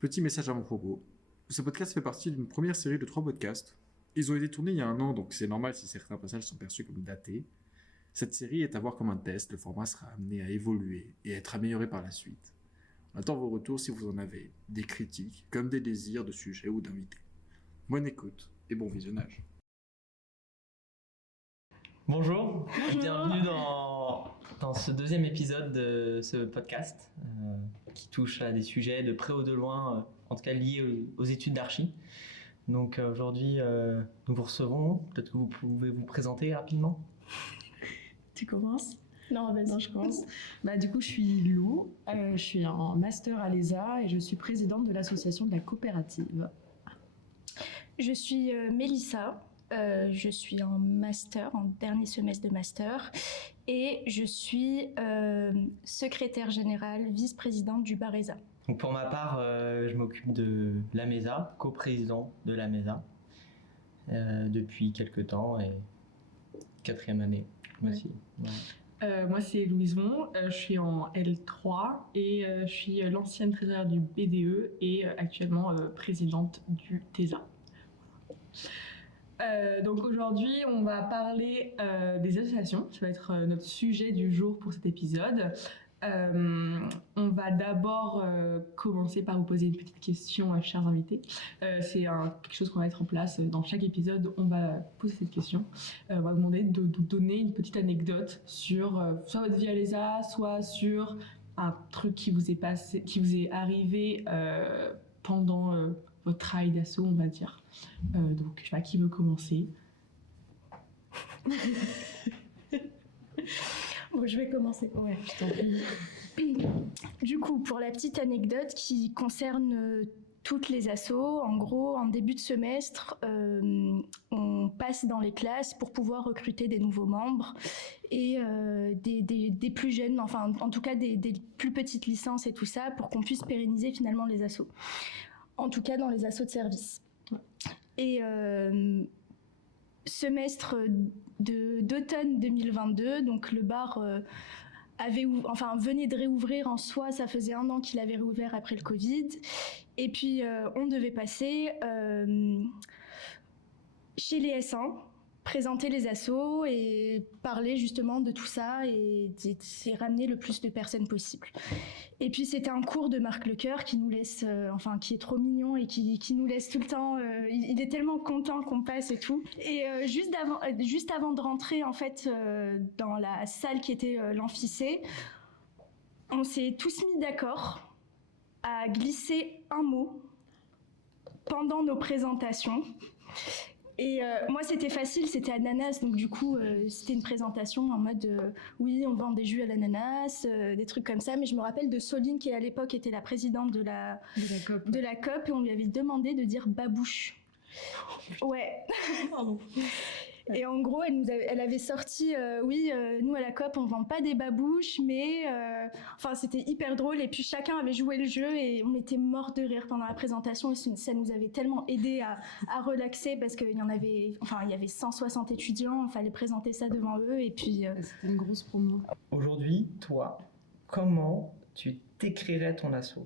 Petit message avant propos. Ce podcast fait partie d'une première série de 3 podcasts. Ils ont été tournés il y a 1 an, donc c'est normal si certains passages sont perçus comme datés. Cette série est à voir comme un test, le format sera amené à évoluer et à être amélioré par la suite. On attend vos retours si vous en avez, des critiques, comme des désirs de sujets ou d'invités. Bonne écoute et bon visionnage. Bonjour, bienvenue dans ce deuxième épisode de ce podcast qui touche à des sujets de près ou de loin, en tout cas liés aux études d'archi. Donc aujourd'hui, nous vous recevons, peut-être que vous pouvez vous présenter rapidement. Tu commences ? Non, je commence. Du coup, je suis Lou, je suis en master à l'ESA et je suis présidente de l'association de la coopérative. Je suis Mélissa, je suis en master, en dernier semestre de master, et je suis secrétaire générale, vice-présidente du bar ESA. Donc pour ma part, je m'occupe de la MESA, coprésident de la MESA, depuis quelques temps et 4e année aussi. Ouais. Moi c'est Louise Mon, je suis en L3 et je suis l'ancienne trésorière du BDE et actuellement présidente du TESA. Donc aujourd'hui on va parler des associations, ça va être notre sujet du jour pour cet épisode. On va d'abord commencer par vous poser une petite question, chers invités. C'est quelque chose qu'on va mettre en place dans chaque épisode. On va poser cette question. On va vous demander de nous donner une petite anecdote sur soit votre vie à l'ESA, soit sur un truc qui vous est arrivé pendant votre travail d'asso, on va dire. Donc, je sais pas qui veut commencer. Bon, je vais commencer. Ouais, je t'en prie. Du coup, pour la petite anecdote qui concerne toutes les assos, en gros, en début de semestre, on passe dans les classes pour pouvoir recruter des nouveaux membres et des plus jeunes, enfin, en tout cas des plus petites licences et tout ça, pour qu'on puisse pérenniser finalement les assos. En tout cas, dans les assos de service. Et semestre d'automne 2022, donc le bar venait de réouvrir en soi, ça faisait 1 an qu'il avait réouvert après le Covid. Et puis on devait passer chez les S1, présenter les assos et parler justement de tout ça et ramener le plus de personnes possible. Et puis c'était un cours de Marc Lecoeur qui nous laisse, qui est trop mignon et qui nous laisse tout le temps. Il est tellement content qu'on passe et tout. Et juste avant de rentrer en fait dans la salle qui était l'amphicé, on s'est tous mis d'accord à glisser un mot pendant nos présentations. Et moi c'était facile, c'était ananas, donc du coup c'était une présentation en mode oui on vend des jus à l'ananas, des trucs comme ça, mais je me rappelle de Soline qui à l'époque était la présidente de la COP et on lui avait demandé de dire babouche. Ouais. Pardon. Et en gros, elle avait sorti, nous à la COP, on vend pas des babouches, mais c'était hyper drôle. Et puis chacun avait joué le jeu et on était morts de rire pendant la présentation. Et ça nous avait tellement aidé à relaxer parce qu'il y avait 160 étudiants, il fallait présenter ça devant eux. Et puis c'était une grosse promo. Aujourd'hui, toi, comment tu t'écrirais ton asso ?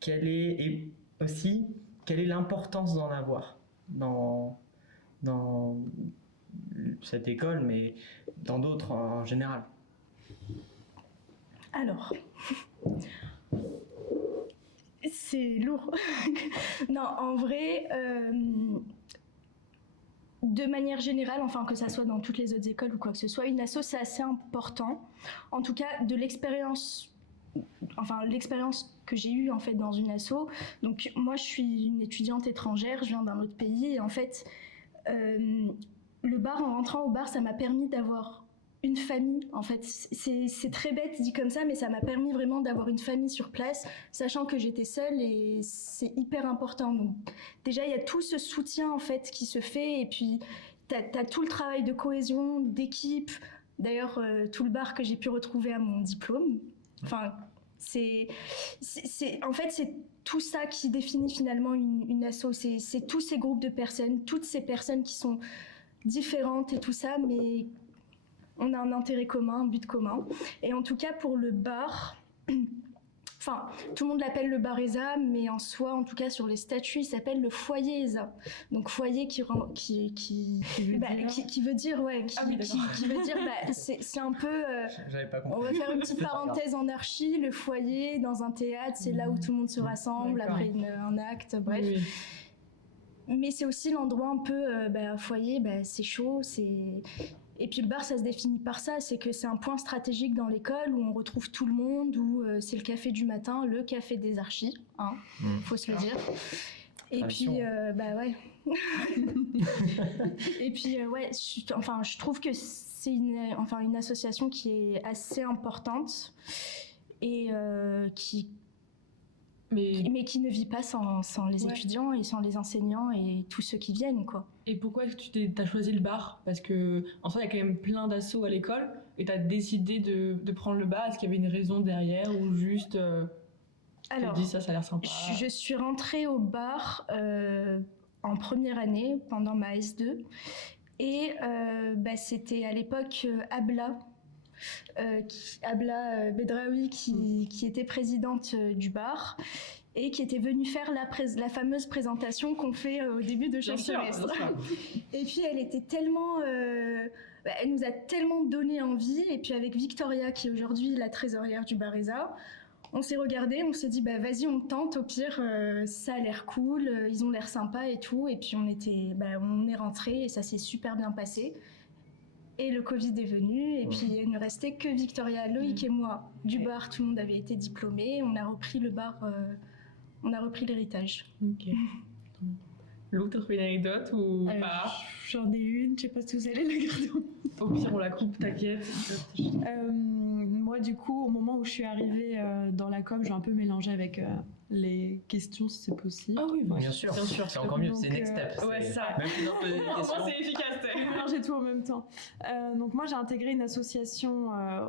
Quelle est l'importance d'en avoir dans cette école, mais dans d'autres en général? Alors, c'est lourd. Non, en vrai, de manière générale, que ça soit dans toutes les autres écoles ou quoi que ce soit, une asso, c'est assez important. En tout cas, de l'expérience que j'ai eue en fait dans une asso. Donc moi, je suis une étudiante étrangère, je viens d'un autre pays et en fait, le bar, en rentrant au bar, ça m'a permis d'avoir une famille. En fait, c'est très bête dit comme ça, mais ça m'a permis vraiment d'avoir une famille sur place, sachant que j'étais seule et c'est hyper important. Donc déjà, il y a tout ce soutien en fait qui se fait et puis t'as tout le travail de cohésion, d'équipe. D'ailleurs, tout le bar que j'ai pu retrouver à mon diplôme. C'est tout ça qui définit finalement une asso. C'est tous ces groupes de personnes, toutes ces personnes qui sont différentes et tout ça, mais on a un intérêt commun, un but commun. Et en tout cas, pour le bar, Enfin, tout le monde l'appelle le bar ESA, mais en soi, en tout cas sur les statuts, il s'appelle le foyer ESA. Donc foyer qui veut dire c'est un peu. J'avais pas compris. On va faire une petite parenthèse en archi. Le foyer dans un théâtre, c'est là où tout le monde se rassemble après un acte, bref. Oui. Mais c'est aussi l'endroit un peu foyer, c'est chaud, c'est. Et puis le bar, ça se définit par ça, c'est que c'est un point stratégique dans l'école où on retrouve tout le monde, où c'est le café du matin, le café des archis, faut se le dire. Et Tradition. puis, Et puis, je trouve que c'est une association qui est assez importante et mais qui ne vit pas sans les étudiants et sans les enseignants et tous ceux qui viennent, quoi. Et pourquoi est-ce que tu as choisi le bar? Parce que en soi, il y a quand même plein d'assos à l'école et tu as décidé de prendre le bar. Est-ce qu'il y avait une raison derrière ou juste tu t'es dit ça a l'air sympa? Je suis rentrée au bar en première année pendant ma S2 et c'était à l'époque Abla Bedraoui qui était présidente du bar et qui était venue faire la fameuse présentation qu'on fait au début de chaque semestre. Et puis elle était tellement... elle nous a tellement donné envie. Et puis avec Victoria, qui est aujourd'hui la trésorière du bar ESA, on s'est regardé, on s'est dit vas-y on tente, au pire ça a l'air cool, ils ont l'air sympas et tout. Et puis on est rentrés et ça s'est super bien passé. Et le Covid est venu, et puis il ne restait que Victoria, Loïc et moi du bar. Tout le monde avait été diplômé, on a repris le bar, on a repris l'héritage. Ok. Lou, t'as trouvé une anecdote ou pas? J'en ai une, je sais pas si vous allez la garder. Au pire, on la coupe, t'inquiète. Moi, du coup, au moment où je suis arrivée dans la com, j'ai un peu mélangé avec les questions, si c'est possible. Ah oui, Bien sûr. C'est encore mieux, c'est next step. Ouais, ça. Même plus dans les Moi, questions. c'est efficace. Mélanger tout en même temps. Donc moi, j'ai intégré une association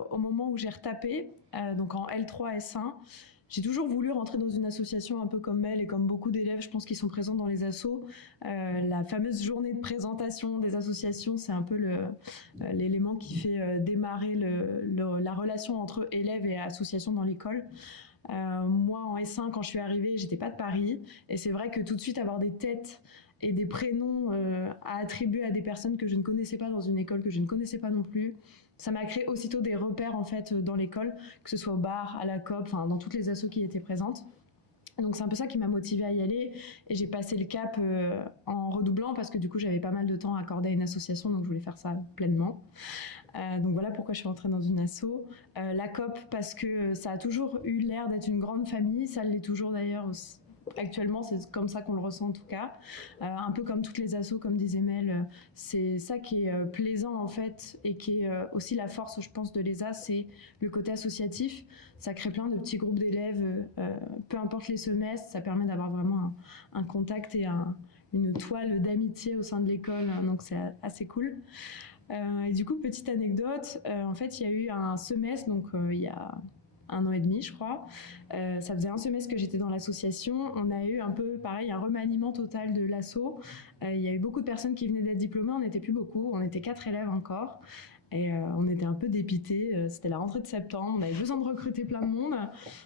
au moment où j'ai retapé, donc en L3 S1. J'ai toujours voulu rentrer dans une association un peu comme elle et comme beaucoup d'élèves, je pense, qui sont présents dans les assos. La fameuse journée de présentation des associations, c'est un peu l'élément qui fait démarrer la relation entre élèves et associations dans l'école. Moi, en S1, quand je suis arrivée, j'étais pas de Paris. Et c'est vrai que tout de suite, avoir des têtes et des prénoms à attribuer à des personnes que je ne connaissais pas dans une école que je ne connaissais pas non plus, ça m'a créé aussitôt des repères en fait dans l'école, que ce soit au bar, à la COP, enfin dans toutes les assos qui étaient présentes. Donc c'est un peu ça qui m'a motivée à y aller, et j'ai passé le cap en redoublant parce que du coup j'avais pas mal de temps à accorder à une association, donc je voulais faire ça pleinement. Donc voilà pourquoi je suis rentrée dans une asso. La COP parce que ça a toujours eu l'air d'être une grande famille, ça l'est toujours d'ailleurs aussi. Actuellement, c'est comme ça qu'on le ressent en tout cas. Un peu comme toutes les assos, comme disait Mel, c'est ça qui est plaisant en fait, et qui est aussi la force, je pense, de l'ESA, c'est le côté associatif. Ça crée plein de petits groupes d'élèves, peu importe les semestres, ça permet d'avoir vraiment un contact et une toile d'amitié au sein de l'école, donc c'est assez cool. Et du coup, petite anecdote, en fait, il y a eu un semestre, donc il y a 1 an et demi, je crois. Ça faisait un semestre que j'étais dans l'association. On a eu un peu, pareil, un remaniement total de l'asso. Il y a eu beaucoup de personnes qui venaient d'être diplômées. On n'était plus beaucoup. On était 4 élèves encore. Et on était un peu dépités. C'était la rentrée de septembre. On avait besoin de recruter plein de monde.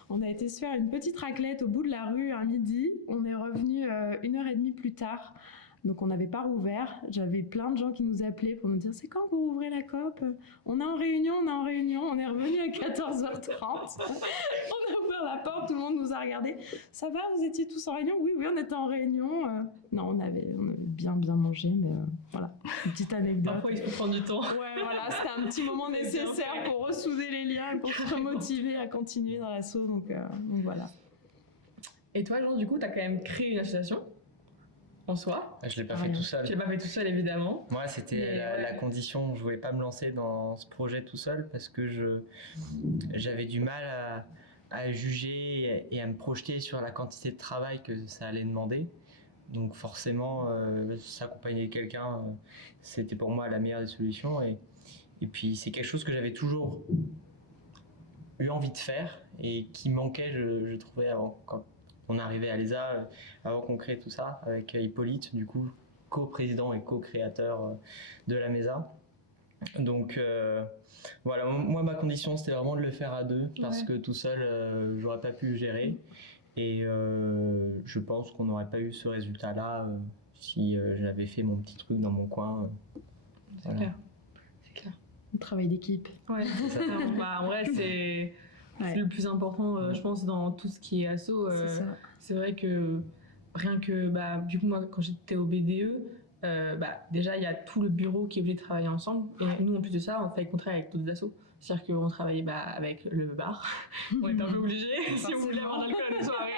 On a été se faire une petite raclette au bout de la rue un midi. On est revenu 1h30 plus tard. Donc on n'avait pas rouvert. J'avais plein de gens qui nous appelaient pour nous dire c'est quand vous rouvrez la COP? On est en réunion. On est revenu à 14h30. On a ouvert la porte, tout le monde nous a regardé. Ça va, vous étiez tous en réunion? Oui, on était en réunion. Non, on avait bien mangé, mais voilà, une petite anecdote. Parfois il faut prendre du temps. Ouais, voilà, c'était un petit moment nécessaire pour ressouder les liens et pour se remotiver à continuer dans l'assaut. Donc voilà. Et toi, Jean, du coup, t'as quand même créé une association en soi. Je l'ai pas fait tout seul. Tu l'as pas fait tout seul, évidemment. Moi, c'était la condition. Je voulais pas me lancer dans ce projet tout seul parce que j'avais du mal à juger et à me projeter sur la quantité de travail que ça allait demander. Donc forcément, s'accompagner de quelqu'un, c'était pour moi la meilleure des solutions. Et puis c'est quelque chose que j'avais toujours eu envie de faire et qui manquait, je trouvais, quand on arrivait à l'ESA, avant qu'on crée tout ça, avec Hippolyte, du coup, co-président et co-créateur de la MESA. Donc voilà, moi ma condition c'était vraiment de le faire à deux parce que tout seul j'aurais pas pu le gérer et je pense qu'on n'aurait pas eu ce résultat là si j'avais fait mon petit truc dans mon coin. C'est clair. C'est clair. Un travail d'équipe. Ouais, c'est ça. En vrai, c'est le plus important, je pense, dans tout ce qui est asso. C'est vrai que rien que, du coup, moi, quand j'étais au BDE, déjà, il y a tout le bureau qui est obligé de travailler ensemble. Et nous, en plus de ça, on fait le contraire avec d'autres assos. C'est-à-dire qu'on travaillait avec le bar. On était un peu obligés, si vous voulez avoir de l'alcool à la soirée.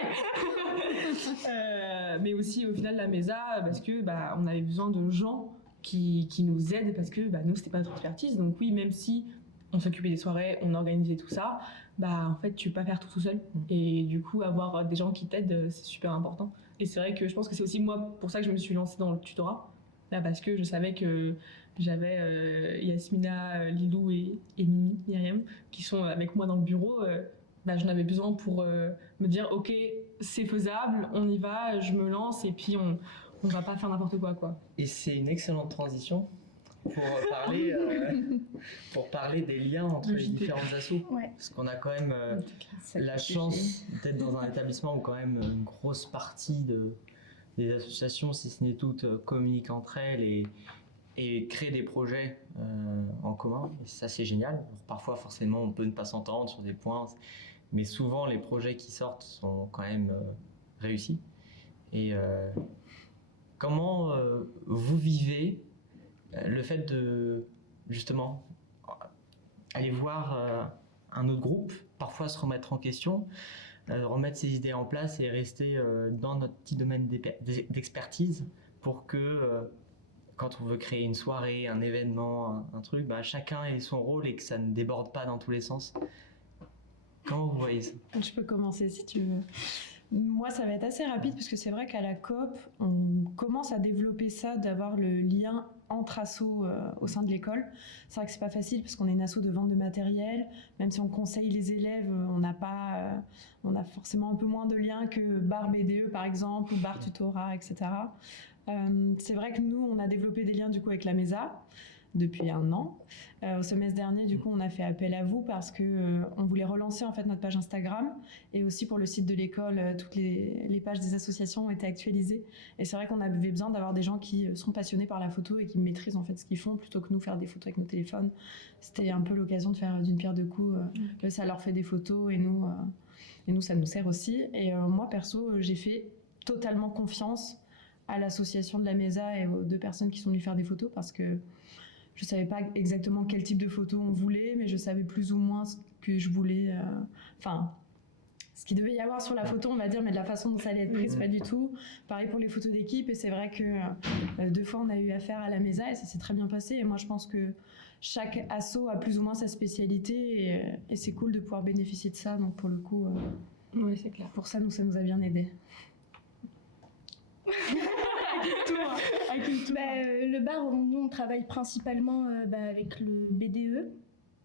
Mais aussi, au final, la MESA, parce que on avait besoin de gens qui nous aident, parce que nous, c'était pas notre expertise. Donc oui, même si on s'occupait des soirées, on organisait tout ça, en fait, tu peux pas faire tout seul. Et du coup, avoir des gens qui t'aident, c'est super important. Et c'est vrai que je pense que c'est aussi moi, pour ça que je me suis lancée dans le tutorat. Là, parce que je savais que j'avais Yasmina, Lilou et Mimi, Myriam, qui sont avec moi dans le bureau. J'en avais besoin pour me dire, ok, c'est faisable, on y va, je me lance, et puis on va pas faire n'importe quoi. Et c'est une excellente transition pour parler des liens entre les différentes assos. Ouais. Parce qu'on a quand même la chance d'être dans un établissement où quand même une grosse partie des associations, si ce n'est toutes, communiquent entre elles et créent des projets en commun. Et ça, c'est génial. Alors, parfois, forcément, on peut ne pas s'entendre sur des points, mais souvent, les projets qui sortent sont quand même réussis. Et comment vous vivez le fait de, justement, aller voir un autre groupe, parfois se remettre en question, remettre ses idées en place et rester dans notre petit domaine d'expertise pour que quand on veut créer une soirée, un événement, un truc, chacun ait son rôle et que ça ne déborde pas dans tous les sens. Comment vous voyez ça ? Je peux commencer si tu veux. Moi, ça va être assez rapide parce que c'est vrai qu'à la COP, on commence à développer ça, d'avoir le lien entre assos au sein de l'école. C'est vrai que c'est pas facile parce qu'on est une asso de vente de matériel. Même si on conseille les élèves, on a forcément un peu moins de liens que bar BDE par exemple ou bar tutorat, etc. C'est vrai que nous, on a développé des liens du coup avec la MESA depuis 1 an. Au semestre dernier, du coup, on a fait appel à vous parce que on voulait relancer en fait notre page Instagram et aussi pour le site de l'école, toutes les pages des associations ont été actualisées. Et c'est vrai qu'on avait besoin d'avoir des gens qui sont passionnés par la photo et qui maîtrisent en fait ce qu'ils font plutôt que nous faire des photos avec nos téléphones. C'était un peu l'occasion de faire d'une pierre deux coups. Ça leur fait des photos et nous ça nous sert aussi. Et moi perso, j'ai fait totalement confiance à l'association de la MESA et aux 2 personnes qui sont venues faire des photos parce que je savais pas exactement quel type de photo on voulait, mais je savais plus ou moins ce que je voulais. Ce qu'il devait y avoir sur la photo, on va dire, mais de la façon dont ça allait être prise, pas du tout. Pareil pour les photos d'équipe, et c'est vrai que 2 fois on a eu affaire à la MESA et ça s'est très bien passé. Et moi je pense que chaque asso a plus ou moins sa spécialité et c'est cool de pouvoir bénéficier de ça. Donc pour le coup, oui, c'est clair. Pour ça, ça nous a bien aidé. Le bar, nous on travaille principalement avec le BDE,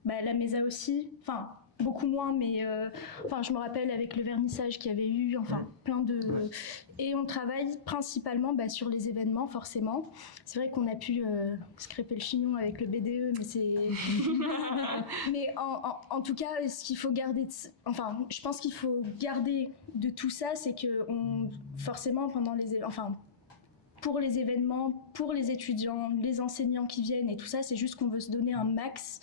la MESA aussi, enfin beaucoup moins, mais je me rappelle avec le vernissage qu'il y avait eu, plein de... Et on travaille principalement sur les événements, forcément. C'est vrai qu'on a pu scraper le chignon avec le BDE, mais c'est... mais en tout cas, ce qu'il faut garder... je pense qu'il faut garder de tout ça, c'est que forcément, pendant les... pour les événements, pour les étudiants, les enseignants qui viennent et tout ça, c'est juste qu'on veut se donner un max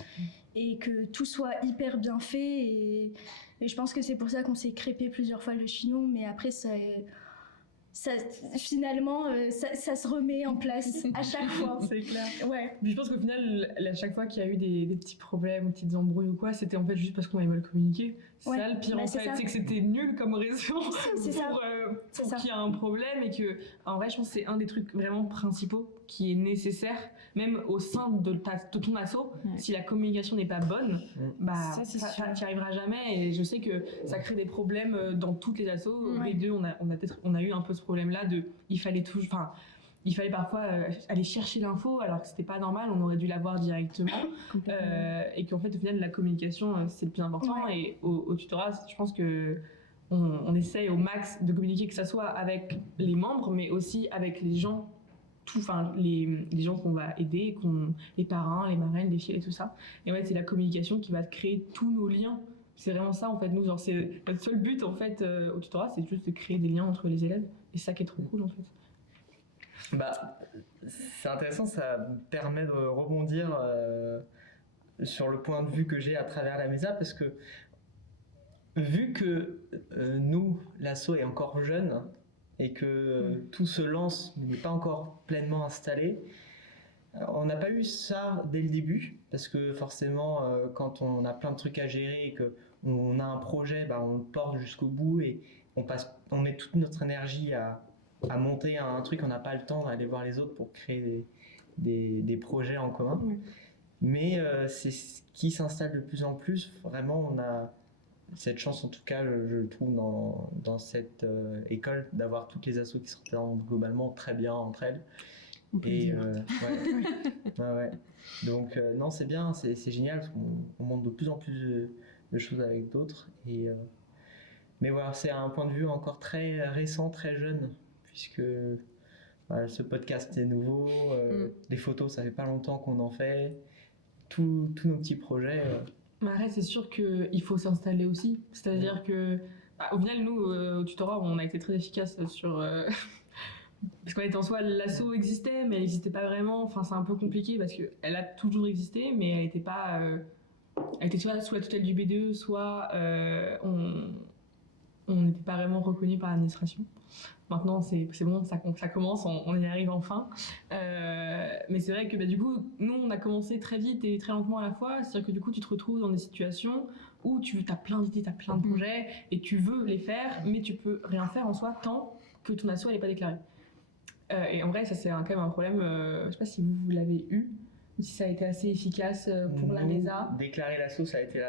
et que tout soit hyper bien fait. Et je pense que c'est pour ça qu'on s'est crêpé plusieurs fois le chignon, mais après, finalement, ça se remet en place à chaque fois. C'est clair. Ouais. Mais je pense qu'au final, à chaque fois qu'il y a eu des petits problèmes, des petites embrouilles ou quoi, c'était en fait juste parce qu'on avait mal communiqué. C'est ça le pire en fait, c'est que c'était nul comme raison pour qu'il y ait un problème et que, en vrai, je pense que c'est un des trucs vraiment principaux qui est nécessaire, même au sein de ton asso. Si la communication n'est pas bonne, ça t'y arrivera jamais. Et je sais que ça crée des problèmes dans toutes les assos. Les deux, on a eu un peu ce problème-là il fallait parfois aller chercher l'info alors que c'était pas normal, on aurait dû l'avoir directement. Et qu'en fait, au final, la communication, c'est le plus important. Et au tutorat, je pense que on essaye au max de communiquer, que ça soit avec les membres, mais aussi avec les gens les gens qu'on va aider, les parrains, les marraines, les filles et tout ça. Et en fait, c'est la communication qui va créer tous nos liens. C'est vraiment ça en fait. Nous, genre, c'est notre seul but en fait au tutorat, c'est juste de créer des liens entre les élèves. Et c'est ça qui est trop cool en fait. Bah, c'est intéressant, ça me permet de rebondir sur le point de vue que j'ai à travers la MESA, parce que vu que nous, l'asso est encore jeune et que tout se lance mais n'est pas encore pleinement installé, on n'a pas eu ça dès le début, parce que forcément quand on a plein de trucs à gérer et qu'on a un projet, bah, on le porte jusqu'au bout et on met toute notre énergie à monter un truc, on n'a pas le temps d'aller voir les autres pour créer des projets en commun. Mais c'est ce qui s'installe de plus en plus. Vraiment, on a cette chance, en tout cas, je trouve, dans cette école, d'avoir toutes les assos qui s'entendent globalement très bien entre elles. Et ouais. Donc non, c'est bien, c'est génial, parce qu'on monte de plus en plus de choses avec d'autres. Mais voilà, c'est un point de vue encore très récent, très jeune, puisque ce podcast est nouveau, les photos, ça fait pas longtemps qu'on en fait, tous nos petits projets. Après, c'est sûr qu'il faut s'installer aussi. C'est-à-dire que, au final, nous, au tutorat, on a été très efficace sur. Parce qu'en fait, en soi, l'asso existait, mais elle n'existait pas vraiment. Enfin, c'est un peu compliqué parce qu'elle a toujours existé, mais elle n'était pas. Elle était soit sous la tutelle du BDE, soit on n'était pas vraiment reconnu par l'administration. Maintenant, c'est bon, ça commence, on y arrive enfin. Mais c'est vrai que du coup, nous, on a commencé très vite et très lentement à la fois. C'est-à-dire que du coup, tu te retrouves dans des situations où tu as plein d'idées, tu as plein de projets et tu veux les faire, mais tu peux rien faire en soi tant que ton asso n'est pas déclarée. Et en vrai, ça c'est quand même un problème, je sais pas si vous l'avez eu, ou si ça a été assez efficace pour la MESA. Déclarer l'asso, ça a été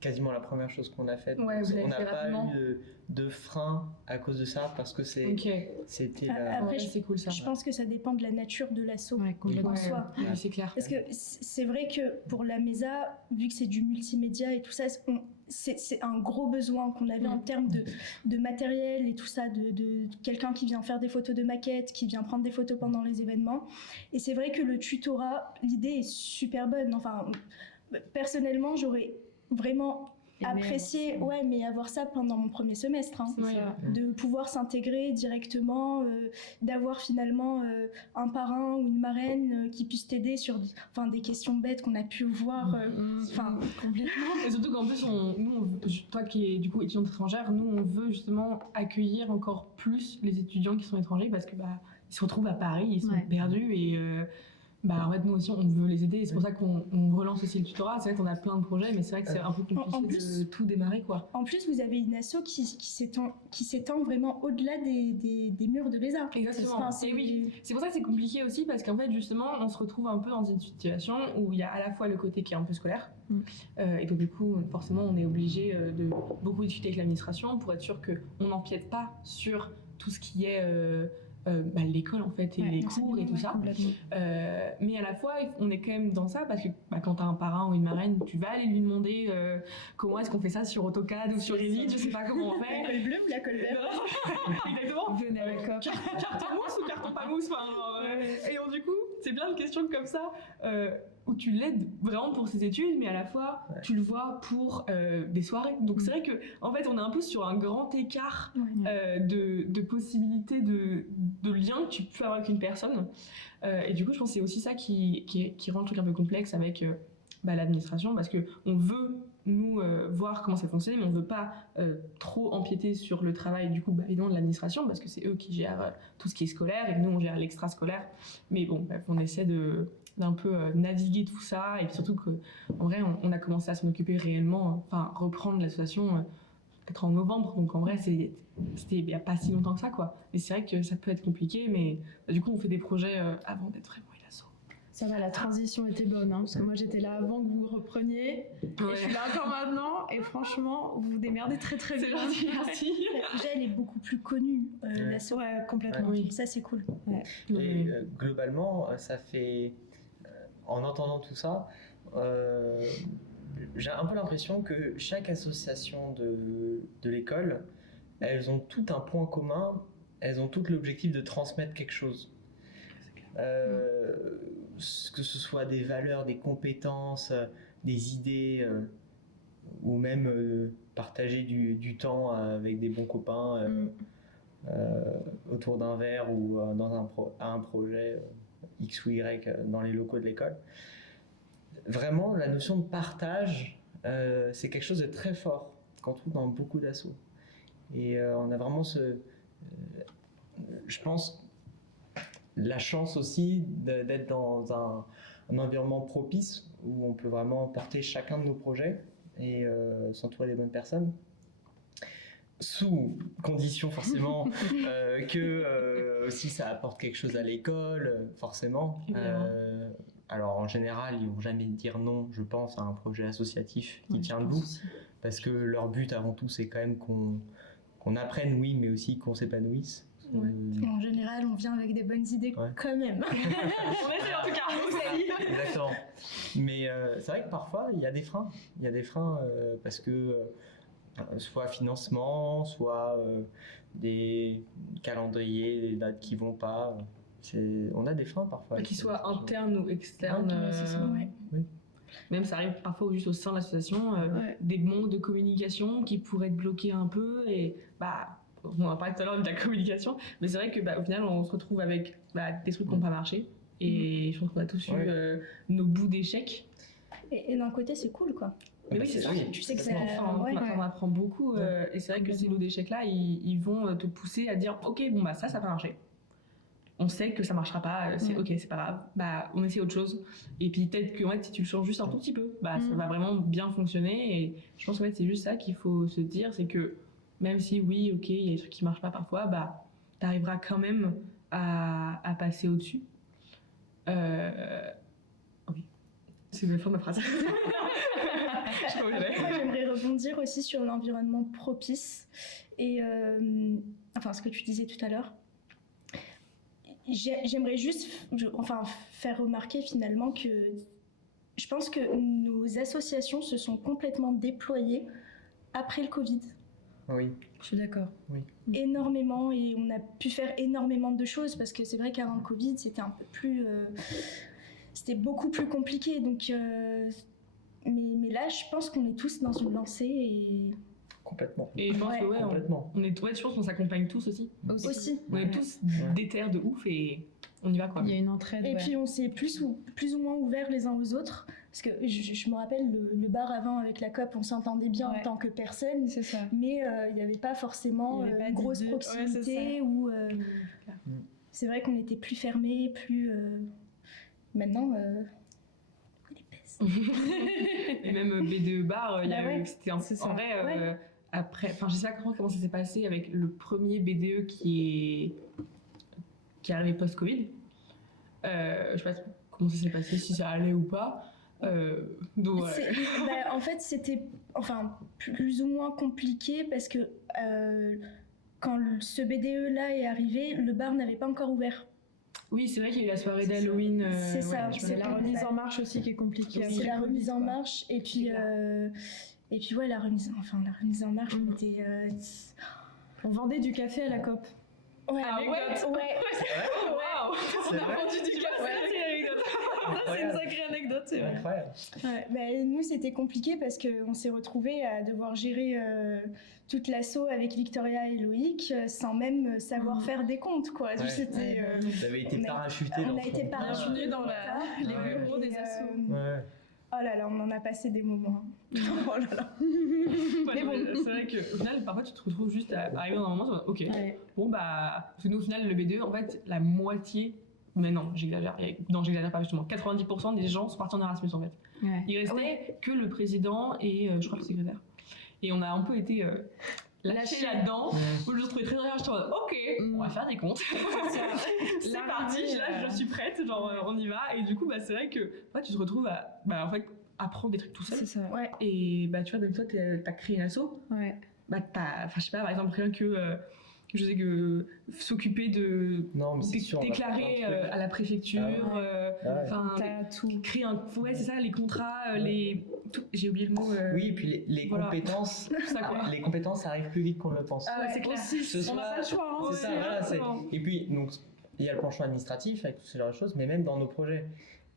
quasiment la première chose qu'on a faite. Ouais, on n'a pas eu de frein à cause de ça, parce que c'était Après, c'est cool ça. Je pense que ça dépend de la nature de l'asso complètement. en soi. Oui, c'est clair. Parce que c'est vrai que pour la MESA, vu que c'est du multimédia et tout ça, c'est un gros besoin qu'on avait en termes de matériel et tout ça, de quelqu'un qui vient faire des photos de maquettes, qui vient prendre des photos pendant les événements. Et c'est vrai que le tutorat, l'idée est super bonne. Enfin, personnellement, j'aurais vraiment apprécié, mais avoir ça pendant mon premier semestre, de pouvoir s'intégrer directement, d'avoir finalement un parrain ou une marraine qui puisse t'aider sur des questions bêtes qu'on a pu voir, complètement. Et surtout qu'en plus, toi qui es du coup étudiante étrangère, nous on veut justement accueillir encore plus les étudiants qui sont étrangers, parce que ils se retrouvent à Paris, ils sont perdus et en fait, nous aussi, on veut les aider et c'est pour ça qu'on relance aussi le tutorat. C'est vrai qu'on a plein de projets, mais c'est vrai que c'est un peu compliqué de tout démarrer, quoi. En plus, vous avez une asso qui s'étend vraiment au-delà des murs de l'ESA. Exactement. Et oui, c'est pour ça que c'est compliqué aussi, parce qu'en fait, justement, on se retrouve un peu dans une situation où il y a à la fois le côté qui est un peu scolaire, et donc du coup, forcément, on est obligé de beaucoup discuter avec l'administration pour être sûr qu'on n'empiète pas sur tout ce qui est... l'école en fait et les cours et tout ça, mais à la fois on est quand même dans ça parce que quand t'as un parrain ou une marraine, tu vas aller lui demander comment est-ce qu'on fait ça sur AutoCAD ou sur Revit, je sais pas comment on fait. La colle bleue ou la colle verte? Exactement. Venez avec carton mousse ou carton pas mousse, et donc du coup c'est plein de questions comme ça où tu l'aides vraiment pour ses études, mais à la fois tu le vois pour des soirées. Donc c'est vrai que en fait on est un peu sur un grand écart de possibilités de liens que tu peux avoir avec une personne. Et du coup je pense que c'est aussi ça qui rend le truc un peu complexe avec l'administration, parce que on veut nous voir comment ça fonctionne, mais on veut pas trop empiéter sur le travail du coup évidemment de l'administration, parce que c'est eux qui gèrent tout ce qui est scolaire et que nous on gère l'extrascolaire. Mais bon, on essaie d'un peu naviguer tout ça, et puis surtout qu'en vrai on a commencé à s'en occuper réellement, reprendre l'association peut-être en novembre, donc en vrai c'était il n'y a pas si longtemps que ça, quoi. Mais c'est vrai que ça peut être compliqué, mais du coup on fait des projets avant d'être vraiment une asso. Ça va, la transition était bonne, parce que moi j'étais là avant que vous repreniez, et je suis là encore maintenant, et franchement vous vous démerdez très très bien. Merci. Déjà elle est beaucoup plus connue, l'asso. Ouais, complètement. Oui. Ça c'est cool. Et globalement, ça fait... en entendant tout ça, j'ai un peu l'impression que chaque association de l'école, elles ont tout un point commun, elles ont toutes l'objectif de transmettre quelque chose. que ce soit des valeurs, des compétences, des idées, ou même partager du temps avec des bons copains autour d'un verre ou à un projet X ou Y dans les locaux de l'école. Vraiment, la notion de partage, c'est quelque chose de très fort qu'on trouve dans beaucoup d'assos. Et on a vraiment je pense, la chance aussi d'être dans un environnement propice où on peut vraiment porter chacun de nos projets et s'entourer des bonnes personnes. Sous condition forcément que aussi ça apporte quelque chose à l'école, forcément. Alors en général, ils vont jamais dire non, je pense, à un projet associatif qui tient debout, parce que leur but avant tout, c'est quand même qu'on apprenne, oui, mais aussi qu'on s'épanouisse. En général, on vient avec des bonnes idées quand même. On essaie en tout cas. Exactement. Mais c'est vrai que parfois, il y a des freins. Il y a des freins parce que soit financement, soit des calendriers, des dates qui vont pas. On a des freins parfois. Qu'ils soient internes ou externes. Oui. Même ça arrive parfois juste au sein de l'association, des manques de communication qui pourraient être bloqués un peu. Et on en parlait tout à l'heure de la communication, mais c'est vrai que au final on se retrouve avec des trucs qui n'ont pas marché. Et je pense qu'on a tous eu nos bouts d'échecs. Et d'un côté, c'est cool, quoi. Mais oui, c'est sûr. Tu sais que ça... on apprend beaucoup. Et c'est vrai que ces lots d'échecs-là, ils vont te pousser à dire ok, bon, ça n'a pas marché. On sait que ça marchera pas, ok, c'est pas grave. On essaie autre chose. Et puis peut-être que si tu le changes juste un tout petit peu, ça va vraiment bien fonctionner. Et je pense que c'est juste ça qu'il faut se dire, c'est que même si oui, ok, il y a des trucs qui marchent pas parfois, t'arriveras quand même à passer au-dessus. Oui, c'est la fin de ma phrase. Moi, j'aimerais rebondir aussi sur l'environnement propice et ce que tu disais tout à l'heure. J'aimerais juste faire remarquer finalement que je pense que nos associations se sont complètement déployées après le Covid. Oui. Je suis d'accord. Oui. Énormément, et on a pu faire énormément de choses parce que c'est vrai qu'avant le Covid, c'était un peu plus... c'était beaucoup plus compliqué. Donc, mais là, je pense qu'on est tous dans une lancée et... Complètement. Et je pense que complètement. je pense qu'on s'accompagne tous aussi. On est tous déter de ouf et on y va quoi. Il y a une entraide. Et puis on s'est plus ou moins ouverts les uns aux autres. Parce que je me rappelle le bar avant avec la COP, on s'entendait bien en tant que personne. C'est ça. Mais il n'y avait pas forcément une grosse proximité. C'est vrai qu'on était plus fermés, plus... Maintenant... Et même B2 bar, c'était en vrai... Après, je sais pas comment ça s'est passé avec le premier BDE qui est arrivé post-Covid. Je sais pas comment ça s'est passé, si ça allait ou pas. En fait, c'était plus ou moins compliqué parce que quand ce BDE-là est arrivé, le bar n'avait pas encore ouvert. Oui, c'est vrai qu'il y a eu la soirée d'Halloween. C'est ça. C'est la remise en marche aussi qui est compliquée. C'est la remise en marche et puis la remise en marche, on vendait du café à la COP. Ouais. Ah ouais. C'est vrai. Waouh. On a vendu du café. C'est une sacrée anecdote, c'est vrai. Incroyable. Nous, c'était compliqué parce qu'on s'est retrouvés à devoir gérer toute l'asso avec Victoria et Loïc sans même savoir faire des comptes, quoi. C'était. Vous avez été parachutés dans. On a été parachutés dans les bureaux des assos. Oh là là, on en a passé des moments. Oh là là. Mais bon, c'est vrai qu'au final, parfois tu te retrouves juste à arriver dans un moment, ok, parce que nous au final, le B2, en fait, la moitié, mais non, j'exagère pas justement, 90% des gens sont partis en Erasmus en fait. Il restait que le président et je crois le secrétaire. Et on a un peu été lâchés là-dedans, où je me trouvais très derrière, je suis en mode, ok, on va faire des comptes. C'est parti, là je suis prête, genre on y va. Et du coup, c'est vrai que tu te retrouves à en fait, apprendre des trucs tout seul. C'est ça. Et tu vois, même toi, t'as créé une asso. Je sais pas, par exemple, rien que je sais que s'occuper de déclarer à la préfecture, créer un... Ouais, c'est ça, les contrats, j'ai oublié le mot. Oui, et puis les compétences, les compétences arrivent plus vite qu'on le pense. Ah ouais, c'est clair. On n'a pas le choix. C'est ça, voilà. Et puis, donc, il y a le penchant administratif avec tout ce genre de choses, mais même dans nos projets.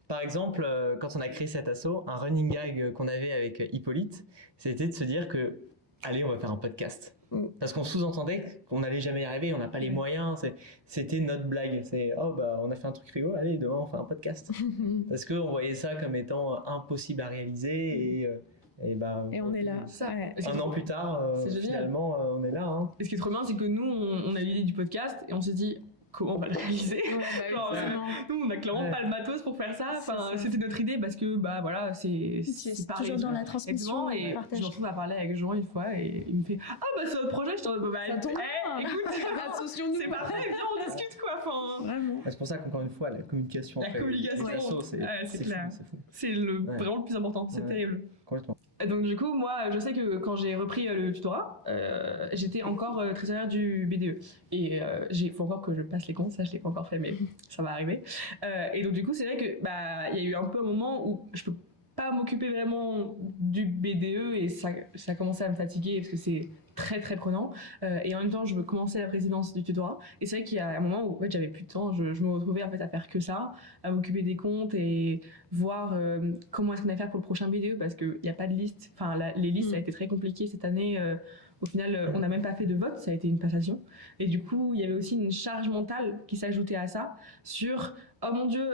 Par exemple, quand on a créé cet asso, un running gag qu'on avait avec Hippolyte, c'était de se dire que, allez, on va faire un podcast. Parce qu'on sous-entendait qu'on n'allait jamais y arriver, on n'a pas les moyens, c'était notre blague. C'est, oh bah on a fait un truc rigolo, allez, demain on fait un podcast. Parce qu'on voyait ça comme étant impossible à réaliser et on est là. Ouais. Un an plus tard, finalement, on est là. Hein. Et ce qui est trop bien, c'est que nous, on a l'idée du podcast et on s'est dit comment on va le réaliser. Nous, on n'a clairement pas le matos pour faire ça. Enfin, c'était notre idée parce que bah voilà, c'est toujours dans la transmission. Et je me retrouve à parler avec Jean une fois et il me fait ah bah c'est votre projet. Je t'en écoute, c'est parfait, viens on discute quoi. Enfin, vraiment. C'est pour ça qu'encore une fois, la communication. La communication, c'est clair. C'est vraiment le plus important. C'est terrible. Complètement. Donc du coup, moi, je sais que quand j'ai repris le tutorat, j'étais encore trésorière du BDE. Et il faut encore que je passe les comptes, ça je l'ai pas encore fait, mais ça va arriver. Et donc du coup, c'est vrai que bah il y a eu un peu un moment où je peux pas m'occuper vraiment du BDE et ça commençait à me fatiguer parce que c'est très très prenant. Et en même temps, je veux commencer la présidence du tutorat. Et c'est vrai qu'il y a un moment où en fait, j'avais plus de temps. Je me retrouvais en fait à faire que ça, à m'occuper des comptes et voir comment est-ce qu'on allait faire pour le prochain BDE parce qu'il n'y a pas de liste. Enfin, les listes, ça a été très compliqué cette année. Au final, on n'a même pas fait de vote, ça a été une passation. Et du coup, il y avait aussi une charge mentale qui s'ajoutait à ça sur « Oh mon Dieu,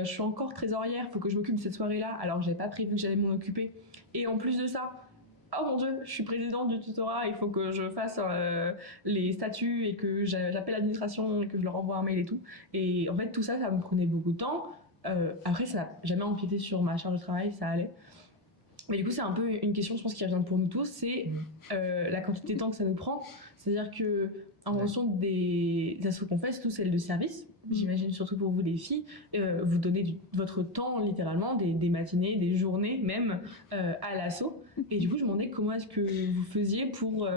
je suis encore trésorière, il faut que je m'occupe de cette soirée-là, alors je n'avais pas prévu que j'allais m'en occuper. » Et en plus de ça, « Oh mon Dieu, je suis présidente du tutorat, il faut que je fasse les statuts et que j'appelle l'administration et que je leur envoie un mail et tout. » Et en fait, tout ça, ça me prenait beaucoup de temps. Après, ça n'a jamais empiété sur ma charge de travail, ça allait. Mais du coup, c'est un peu une question, je pense, qui revient pour nous tous, c'est la quantité de temps que ça nous prend. C'est-à-dire que en fonction des assos qu'on fait, c'est tout celle de service. J'imagine surtout pour vous les filles, vous donnez votre temps littéralement, des matinées, des journées même à l'asso. Et du coup, je me demandais comment est-ce que vous faisiez pour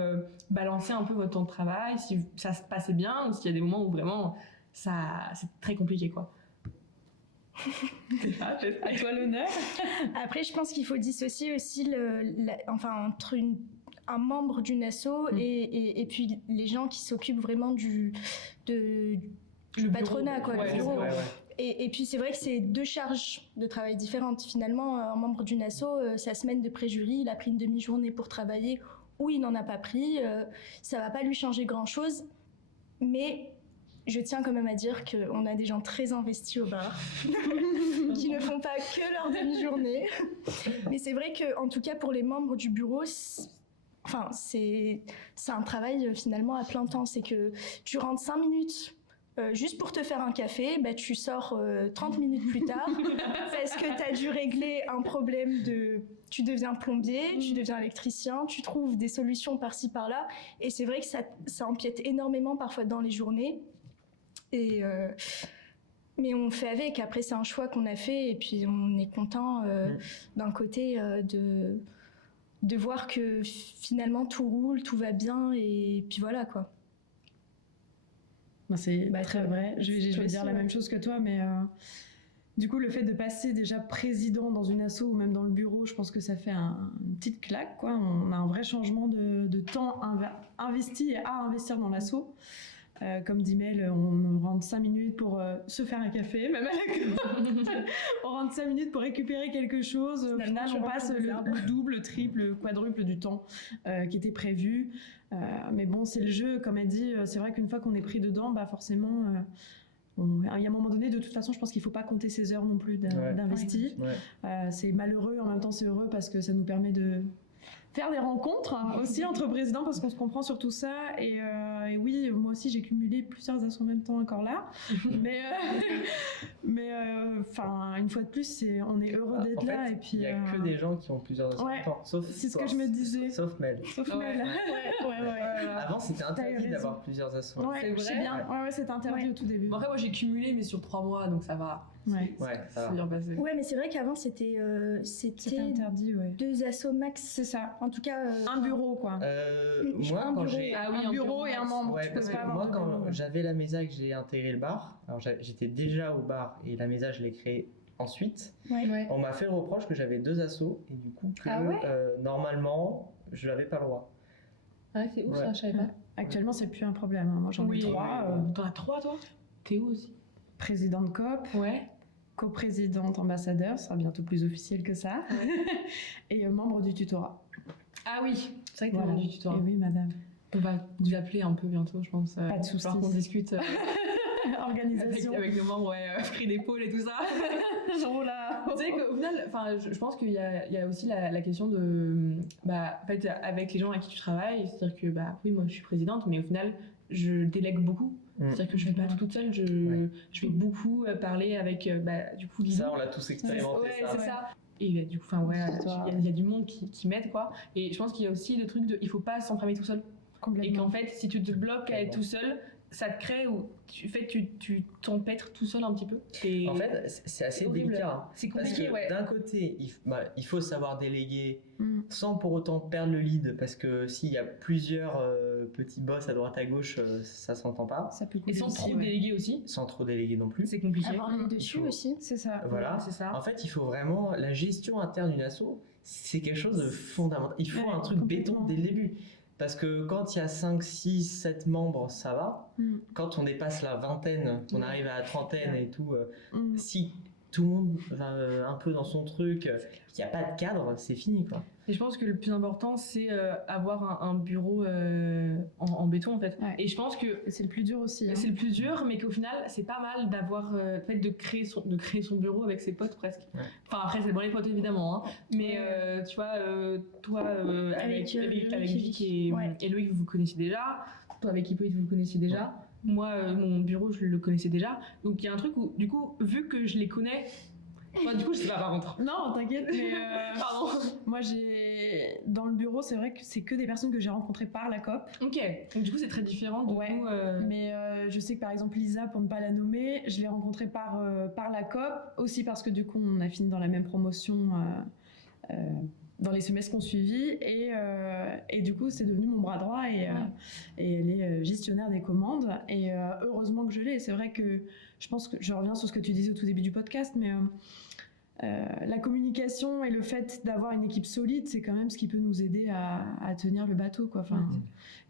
balancer un peu votre temps de travail, si ça se passait bien ou s'il y a des moments où vraiment c'est très compliqué quoi. À toi l'honneur. Après, je pense qu'il faut dissocier aussi entre un membre d'une asso et puis les gens qui s'occupent vraiment du patronat, quoi, le bureau. Et puis c'est vrai que c'est deux charges de travail différentes. Finalement, un membre d'une asso, sa semaine de pré-jury, il a pris une demi-journée pour travailler ou il n'en a pas pris. Ça va pas lui changer grand-chose, mais je tiens quand même à dire qu'on a des gens très investis au bar qui ne font pas que leur demi-journée. Mais c'est vrai qu'en tout cas pour les membres du bureau, c'est un travail finalement à plein temps. C'est que tu rentres 5 minutes juste pour te faire un café, bah, tu sors 30 minutes plus tard parce que tu as dû régler un problème tu deviens plombier, tu deviens électricien, tu trouves des solutions par-ci par-là. Et c'est vrai que ça empiète énormément parfois dans les journées. Mais on fait avec. Après, c'est un choix qu'on a fait et puis on est content d'un côté de voir que finalement tout roule, tout va bien et puis voilà quoi. C'est très vrai. Je vais dire la même chose que toi, mais du coup, le fait de passer déjà président dans une asso ou même dans le bureau, je pense que ça fait une petite claque, quoi. On a un vrai changement de temps investi et à investir dans l'asso. Comme dit Mel, on rentre 5 minutes pour se faire un café, même à la on rentre 5 minutes pour récupérer quelque chose. Au final, on passe le double, le triple, le quadruple du temps qui était prévu. Mais bon, c'est le jeu, comme elle dit. C'est vrai qu'une fois qu'on est pris dedans, bah forcément, il y a un moment donné, de toute façon, je pense qu'il ne faut pas compter ses heures non plus d'investi. C'est malheureux, en même temps c'est heureux parce que ça nous permet de faire des rencontres aussi entre présidents parce qu'on se comprend sur tout ça et oui, moi aussi j'ai cumulé plusieurs assos en même temps encore là mais enfin une fois de plus on est heureux d'être là et puis il y a que des gens qui ont plusieurs assos en même temps, sauf c'est ce que je me disais, sauf Mel. Avant c'était interdit d'avoir plusieurs assos. C'est bien. Ouais, c'était interdit au tout début. Bon, après moi j'ai cumulé mais sur 3 mois donc ça va. Ça va bien passé. Ouais, mais c'est vrai qu'avant c'était interdit, 2 assos max. C'est ça. En tout cas, un bureau quoi. Moi quand j'ai un bureau et un membre. Moi quand j'avais la MESA que j'ai intégré le bar, alors j'étais déjà au bar et la MESA je l'ai créée ensuite. On m'a fait le reproche que j'avais 2 assos et du coup que normalement je n'avais pas le droit. Ah c'est ouf ça, je savais pas. Actuellement c'est plus un problème. Moi j'en ai 3. T'en as 3 toi? Théo aussi. Présidente COP, Ouais. coprésidente ambassadeur, ce sera bientôt plus officiel que ça, et membre du tutorat. Ah oui, c'est vrai que t'es Voilà. membre du tutorat. Et oui, madame. On va vous appeler un peu bientôt, je pense. Pas de soucis. Alors qu'on discute Organisation. avec nos membres, pris d'épaule et tout ça. Oh là. Tu sais qu'au final, je pense qu'il y a aussi la question de, en fait, avec les gens avec qui tu travailles, c'est-à-dire que, oui, moi je suis présidente, mais au final, je délègue beaucoup. C'est-à-dire que je ne fais pas tout toute seule, je vais beaucoup parler avec, du coup, Lily. Ça, on l'a tous expérimenté. Ouais, ça. c'est ça. Et du coup, il y a du monde qui m'aide, quoi. Et je pense qu'il y a aussi le truc de, il faut pas s'enfermer tout seul. Et Complètement. qu'en fait, si tu te bloques à être tout seul, ça te crée ou tu t'empêtres tout seul un petit peu. Et En fait, c'est assez horrible. délicat. Hein. C'est Parce compliqué, que ouais. d'un côté, il faut savoir déléguer Mm. sans pour autant perdre le lead, parce que s'il y a plusieurs petits boss à droite à gauche, ça s'entend pas. Ça peut Et sans couler trop aussi, ouais. déléguer aussi, Sans trop déléguer non plus. c'est compliqué. Avoir les dessus faut- aussi. C'est ça. Voilà. C'est ça. En fait, il faut vraiment la gestion interne d'une asso, c'est quelque chose de fondamental. Il faut Ouais, un truc béton complètement. dès le début. Parce que quand il y a 5, 6, 7 membres, ça va. Mm. Quand on dépasse la vingtaine, on arrive à la trentaine et tout, Mm. si tout le monde va un peu dans son truc, il n'y a pas de cadre, c'est fini quoi. Et je pense que le plus important, c'est avoir un bureau en béton, en fait. Ouais. Et je pense que Et c'est le plus dur aussi. Hein. c'est le plus dur, mais qu'au final, c'est pas mal d'avoir, fait, de créer son bureau avec ses potes presque. Ouais. Enfin, après, c'est bon les potes évidemment, hein. Mais tu vois, toi, avec Loïc Vic Ouais. et Loïc, vous vous connaissiez déjà. Toi, avec Hippolyte, vous le connaissiez déjà. Moi, mon bureau, je le connaissais déjà. Donc, il y a un truc où, du coup, vu que je les connais, enfin, du coup, je sais pas par contre. Non, t'inquiète, mais Pardon. moi dans le bureau, c'est vrai que c'est que des personnes que j'ai rencontrées par la COP. Ok. Donc, du coup, c'est très différent. Du Ouais. coup, Mais je sais que par exemple Lisa, pour ne pas la nommer, je l'ai rencontrée par la COP, aussi parce que du coup on a fini dans la même promotion dans les semestres qu'on suivit, et du coup c'est devenu mon bras droit, et elle est gestionnaire des commandes, et heureusement que je l'ai. C'est vrai que je pense que je reviens sur ce que tu disais au tout début du podcast, mais la communication et le fait d'avoir une équipe solide, c'est quand même ce qui peut nous aider à tenir le bateau, quoi. Enfin,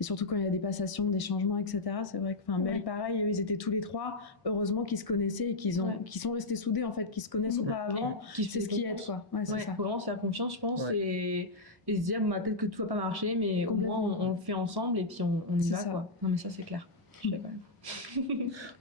et surtout quand il y a des passations, des changements, etc. C'est vrai que, Mel, pareil, ils étaient tous les trois. Heureusement qu'ils se connaissaient et qu'ils sont restés soudés, en fait, qu'ils se connaissent ou pas avant. qui se C'est fait ce qui aide, confiance. quoi. Ouais, c'est ça. Faut vraiment se faire confiance, je pense, Ouais. et se dire, peut-être que tout va pas marcher, mais au moins Complètement. on le fait ensemble et puis on y C'est va, ça. quoi. Non, mais ça, c'est clair. Je suis d'accord.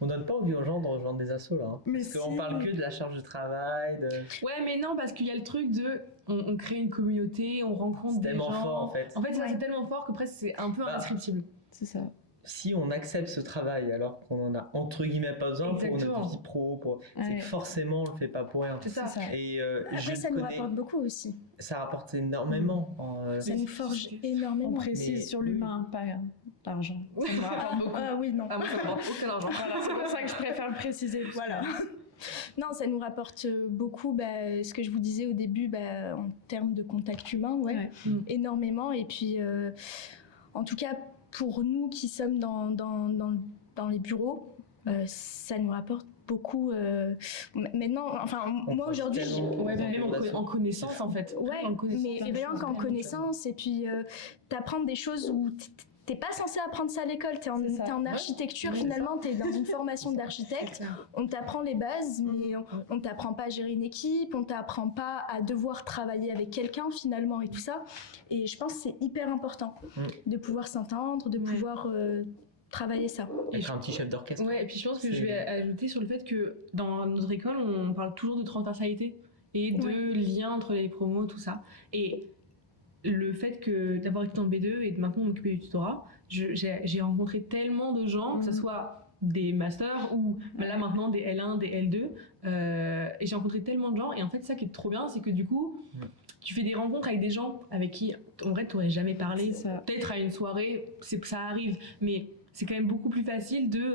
On donne pas envie aux gens de rejoindre des assos là. Hein. Mais Parce qu'on si. parle que de la charge de travail, de... Ouais, mais non, parce qu'il y a le truc de. On crée une communauté, on rencontre c'est des tellement gens. fort en fait. En fait, ça, Ouais. c'est tellement fort que presque c'est un peu Bah, indescriptible. C'est ça. Si on accepte ce travail alors qu'on en a entre guillemets pas besoin pour Exactement. notre vie pro, c'est Ouais. que forcément on le fait pas pour rien. C'est ça. C'est ça. Et Après, ça nous rapporte beaucoup aussi. ça rapporte énormément. Ça nous forge On énormément. précise Mais sur oui. l'humain, pas l'argent. Ça me rapporte beaucoup. Ah oui, non. Ah, moi, ça me rapporte aucun argent. Voilà, c'est pour ça que je préfère le préciser. Voilà. Non, ça nous rapporte beaucoup, ce que je vous disais au début, en termes de contact humain, Ouais. énormément. Et puis, en tout cas, pour nous qui sommes dans les bureaux, ça nous rapporte beaucoup. Maintenant, enfin, On moi passe aujourd'hui, tellement Ouais, de mais même relations. en connaissance, en fait. ouais, En connaissance, mais plein de rien choses. qu'en connaissance, et puis t'apprendre des choses où t'es pas censé apprendre ça à l'école. T'es C'est ça. en Ouais. architecture, Ouais, c'est finalement, t'es dans une formation d'architecte. On t'apprend les bases, mais on t'apprend pas à gérer une équipe, on t'apprend pas à devoir travailler avec quelqu'un finalement et tout ça. Et je pense que c'est hyper important de pouvoir s'entendre, de pouvoir travailler ça. Être un petit chef d'orchestre. Ouais, et puis je pense que C'est- je vais ajouter sur le fait que dans notre école, on parle toujours de transversalité et de lien entre les promos, tout ça. Et le fait que d'avoir été dans le B2 et de maintenant m'occuper du tutorat, j'ai rencontré tellement de gens, que ce soit des masters ou là maintenant des L1, des L2, et j'ai rencontré tellement de gens, et en fait ça qui est trop bien, c'est que du coup tu fais des rencontres avec des gens avec qui en vrai tu n'aurais jamais parlé, C'est ça. peut-être à une soirée, ça arrive, mais c'est quand même beaucoup plus facile de...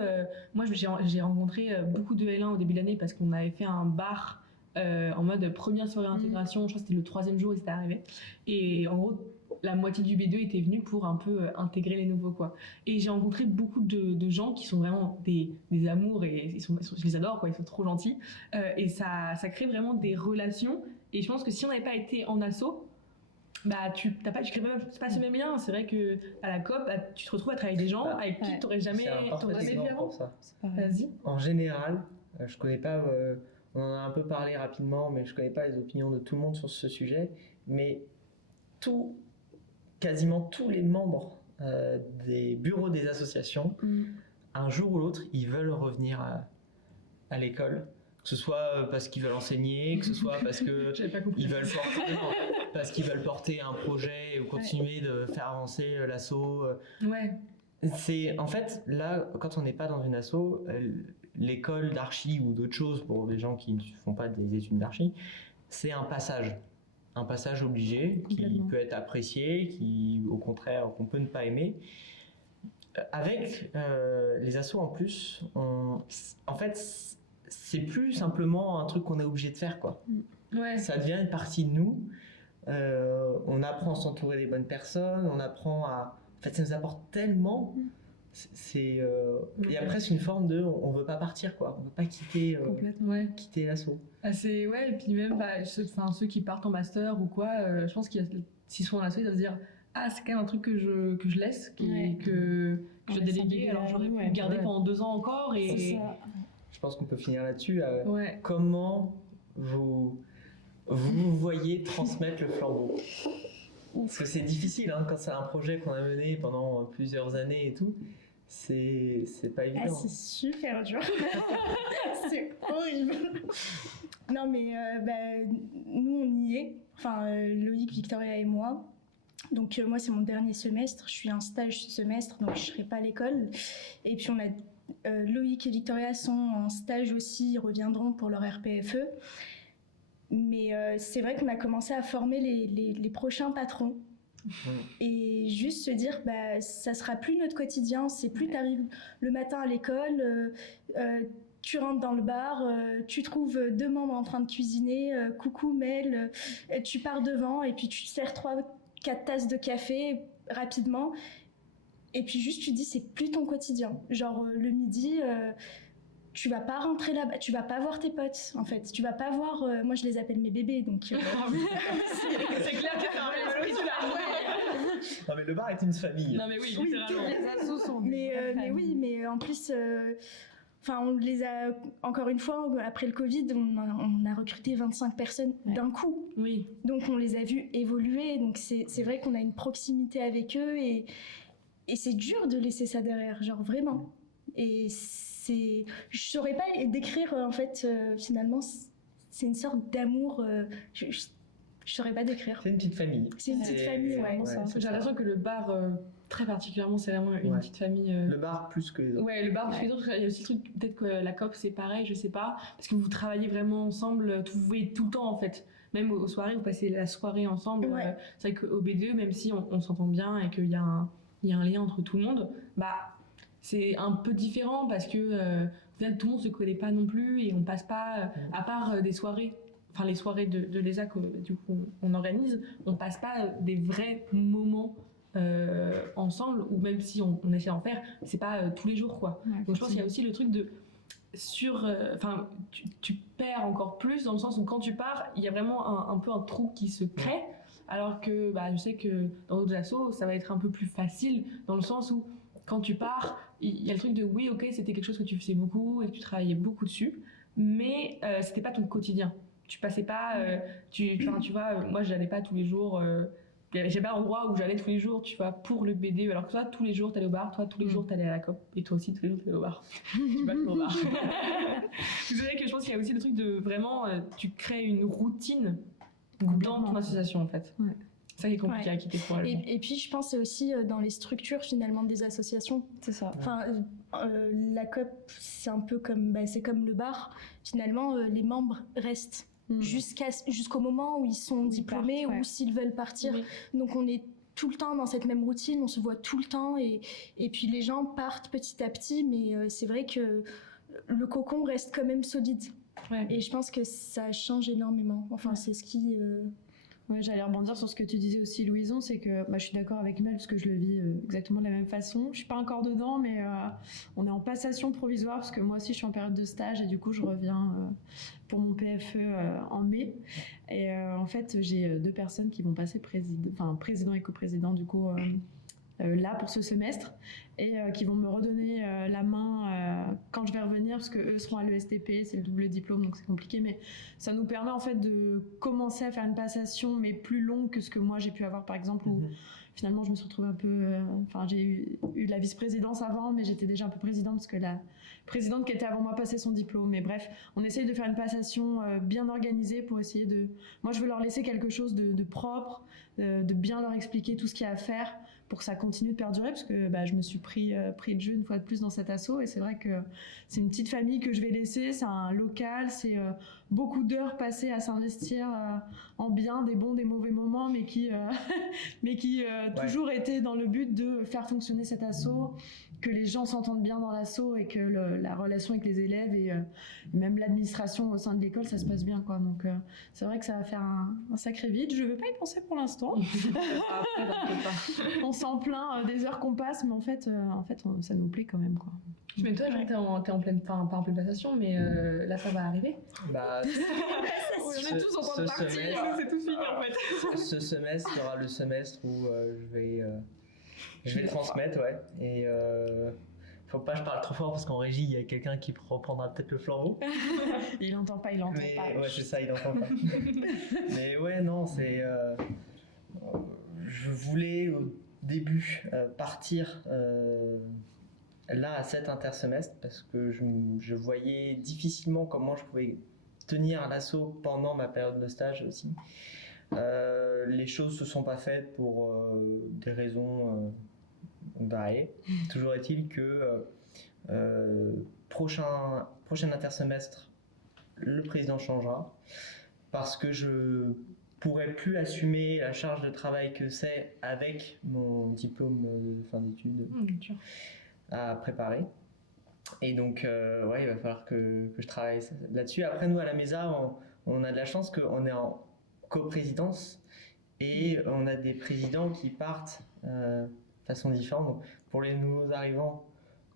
moi j'ai rencontré beaucoup de L1 au début de l'année parce qu'on avait fait un bar en mode première soirée intégration, je crois que c'était le 3e jour et c'était arrivé. Et en gros, la moitié du B2 était venue pour un peu intégrer les nouveaux, quoi. Et j'ai rencontré beaucoup de gens qui sont vraiment des amours, et je les adore, quoi, ils sont trop gentils. Et ça crée vraiment des relations. Et je pense que si on n'avait pas été en asso, tu crées pas ce même lien. C'est vrai que à la COP, tu te retrouves à travailler avec des gens avec qui tu n'aurais jamais C'est un parfait vu exemple avant. pour ça. Vas-y. En général, je connais pas, on en a un peu parlé rapidement, mais je connais pas les opinions de tout le monde sur ce sujet, mais quasiment tous les membres des bureaux des associations, un jour ou l'autre, ils veulent revenir à l'école, que ce soit parce qu'ils veulent enseigner, que ce soit parce que parce qu'ils veulent porter un projet ou continuer de faire avancer l'asso. Ouais. C'est en fait là, quand on n'est pas dans une asso, l'école d'archi ou d'autres choses pour les gens qui ne font pas des études d'archi, c'est un passage obligé qui peut être apprécié, qui au contraire qu'on peut ne pas aimer. Avec les assos en plus, en fait c'est plus simplement un truc qu'on est obligé de faire quoi. Ouais. Ça devient une partie de nous. On apprend à s'entourer des bonnes personnes, on apprend à... En fait, ça nous apporte tellement. Il y a presque une forme de... On veut pas partir, quoi. On veut pas quitter l'asso. Et puis même ceux qui partent en master ou quoi, je pense s'ils sont en asso, ils doivent se dire « Ah, c'est quand même un truc que je laisse, que je dois déléguer, alors j'aurais pu le garder pendant 2 ans encore. » C'est ça. Je pense qu'on peut finir là-dessus. Comment vous voyez transmettre le flambeau? Parce que c'est difficile quand c'est un projet qu'on a mené pendant plusieurs années et tout. C'est pas évident. C'est super dur. C'est horrible. Non mais nous on y est. Enfin Loïc, Victoria et moi. Donc moi c'est mon dernier semestre. Je suis en stage ce semestre donc je serai pas à l'école. Et puis on a Loïc et Victoria sont en stage aussi, ils reviendront pour leur RPFE. Mais c'est vrai qu'on a commencé à former les prochains patrons. Et juste se dire, ça sera plus notre quotidien, c'est plus t'arrives le matin à l'école, tu rentres dans le bar, tu trouves 2 membres en train de cuisiner, coucou Mel, tu pars devant et puis tu te sers 3-4 tasses de café rapidement. Et puis juste tu dis c'est plus ton quotidien. Genre le midi, tu vas pas rentrer là-bas, tu vas pas voir tes potes en fait. Tu vas pas voir, moi je les appelle mes bébés donc. C'est clair que c'est un bébé, tu l'as. Non mais le bar est une famille. Non mais oui, littéralement. Les assos sont mais oui, mais en plus. On les a, encore une fois, après le Covid, on a recruté 25 personnes d'un coup. Oui. Donc on les a vus évoluer. Donc c'est vrai qu'on a une proximité avec eux et c'est dur de laisser ça derrière, genre vraiment. Et je saurais pas décrire en fait, finalement, c'est une sorte d'amour. Je saurais pas décrire. C'est une petite famille. C'est une petite famille, ouais. J'ai l'impression que le bar, très particulièrement, c'est vraiment une petite famille. Le bar plus que les autres. Ouais, le bar plus que les autres. Il y a aussi le truc, peut-être que la COP c'est pareil, je sais pas, parce que vous travaillez vraiment ensemble, vous voyez tout le temps en fait. Même aux soirées, vous passez la soirée ensemble. Ouais. C'est vrai qu'au BDE, même si on s'entend bien et qu'il y a un lien entre tout le monde, c'est un peu différent parce que au final, tout le monde se connaît pas non plus et on passe pas, à part des soirées, enfin les soirées de l'ESA que du coup on organise, on passe pas des vrais moments ensemble, ou même si on essaie d'en faire, c'est pas tous les jours quoi. Donc je pense qu'il y a aussi le truc de tu perds encore plus dans le sens où quand tu pars, il y a vraiment un peu un trou qui se crée, alors que je sais que dans d'autres assos, ça va être un peu plus facile dans le sens où quand tu pars, il y a le truc de oui, ok, c'était quelque chose que tu faisais beaucoup et que tu travaillais beaucoup dessus, mais c'était pas ton quotidien. Tu passais pas, tu vois, moi j'allais pas tous les jours. J'ai pas un endroit où j'allais tous les jours, tu vois, pour le BD, alors que toi, tous les jours, t'allais au bar, toi, tous les jours, t'allais à la COP, et toi aussi, tous les jours, t'allais au bar. Tu vas toujours au bar. C'est vrai que je pense qu'il y a aussi le truc de vraiment, tu crées une routine dans ton association, en fait. Ouais. C'est ça qui est compliqué à quitter pour elle. Et puis, je pense c'est aussi dans les structures, finalement, des associations. C'est ça. Enfin, la COP, c'est un peu comme, c'est comme le bar. Finalement, les membres restent. Jusqu'au moment où ils sont diplômés ou s'ils veulent partir. Oui. Donc on est tout le temps dans cette même routine, on se voit tout le temps et puis les gens partent petit à petit, mais c'est vrai que le cocon reste quand même solide. Ouais. Et je pense que ça change énormément. Enfin, c'est ce qui... Ouais, j'allais rebondir sur ce que tu disais aussi, Louison, c'est que je suis d'accord avec Mel parce que je le vis exactement de la même façon. Je suis pas encore dedans, mais on est en passation provisoire parce que moi aussi je suis en période de stage et du coup je reviens pour mon PFE en mai. Et en fait, j'ai 2 personnes qui vont passer président et coprésident du coup là pour ce semestre et qui vont me redonner la main quand je vais revenir parce que eux seront à l'ESTP, c'est le double diplôme donc c'est compliqué, mais ça nous permet en fait de commencer à faire une passation mais plus longue que ce que moi j'ai pu avoir par exemple où finalement je me suis retrouvée un peu j'ai eu de la vice-présidence avant mais j'étais déjà un peu présidente parce que la présidente qui était avant moi passait son diplôme, mais bref on essaye de faire une passation bien organisée pour essayer de, moi je veux leur laisser quelque chose de propre, de bien leur expliquer tout ce qu'il y a à faire pour que ça continue de perdurer parce que je me suis pris de jeu une fois de plus dans cet asso et c'est vrai que c'est une petite famille que je vais laisser, c'est un local, c'est beaucoup d'heures passées à s'investir en bien, des bons, des mauvais moments mais qui toujours étaient dans le but de faire fonctionner cet asso, que les gens s'entendent bien dans l'asso et que la relation avec les élèves et même l'administration au sein de l'école ça se passe bien quoi. Donc c'est vrai que ça va faire un sacré vide, je ne veux pas y penser pour l'instant. On s'en plaint des heures qu'on passe mais en fait ça nous plaît quand même quoi. Mais toi, t'es en pleine, pas en pleine passation, mais là, ça va arriver. Bah, on est tous en train de partir, c'est tout fini en fait. Ce semestre sera le semestre où je vais transmettre, ouais. Et faut pas que je parle trop fort parce qu'en régie, il y a quelqu'un qui reprendra peut-être le flambeau. Il entend pas. Mais ouais, c'est ça, il entend pas. Mais ouais, non, c'est... je voulais au début partir... là à cet intersemestre parce que je voyais difficilement comment je pouvais tenir l'assaut pendant ma période de stage aussi. Les choses se sont pas faites pour des raisons variées. Toujours est-il que prochain intersemestre le président changera parce que je pourrais plus assumer la charge de travail que c'est avec mon diplôme de fin d'études à préparer. Et donc, il va falloir que je travaille là-dessus. Après, nous, à la MESA, on a de la chance qu'on est en coprésidence et on a des présidents qui partent de façon différente. Donc, pour les nouveaux arrivants,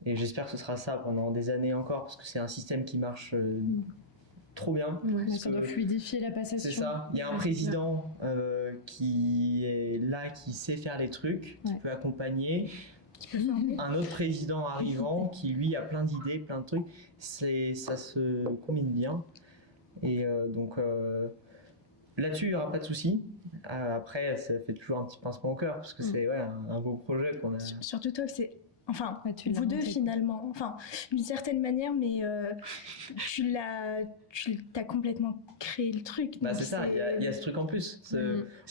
et j'espère que ce sera ça pendant des années encore, parce que c'est un système qui marche trop bien. Ça doit fluidifier la passation. C'est ça. Il y a un président qui est là, qui sait faire les trucs, qui peut accompagner. Un autre président arrivant qui lui a plein d'idées, plein de trucs, ça se combine bien et donc là-dessus il n'y aura pas de souci. Après ça fait toujours un petit pincement au cœur parce que c'est un beau projet qu'on a. Surtout toi c'est vous deux finalement, d'une certaine manière, mais tu t'as complètement créé le truc. C'est ça, il y a ce truc en plus. C'est